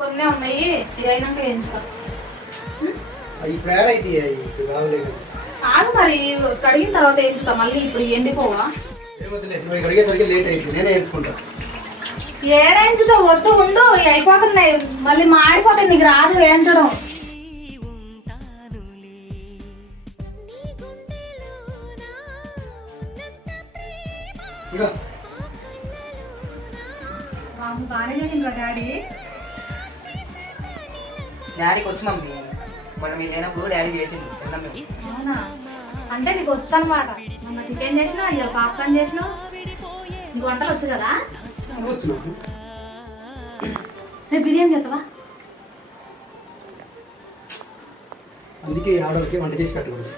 కొన్ని ఉన్నాయి ఇవి అయినాక వేయించుతా. ఇప్పుడు యాడ్ అయితే రావలేదు కాదు మరి కడిగిన తర్వాత వేయించుతా. మళ్ళీ ఇప్పుడు ఎండిపోవా? నువ్వు కడిగేసరికి లేట్ అయింది, నేనే వేయించుకుంటా. ఏడాయించుతా వద్దు ఉండు, అయిపోతున్నాయి మళ్ళీ మాడిపోతాయి. నీకు రాదు వేయించడం. బాగానే చేసిండ్రా డాడీ. డాడీకి వచ్చి మమ్మీ మనం మీరు లేనప్పుడు డాడీ చేసిండు తిన్నాం మేము. అవునా? అంటే నీకు వచ్చు అనమాట. మొన్న చికెన్ చేసినావు, ఇలా పాప్కార్న్ చేసినావు. నీకు వంటలు వచ్చు కదా? రేపు బిర్యానీ చేస్తావా? అందుకే ఆడవాళ్ళకి వంట చేసి కట్టకూడదు.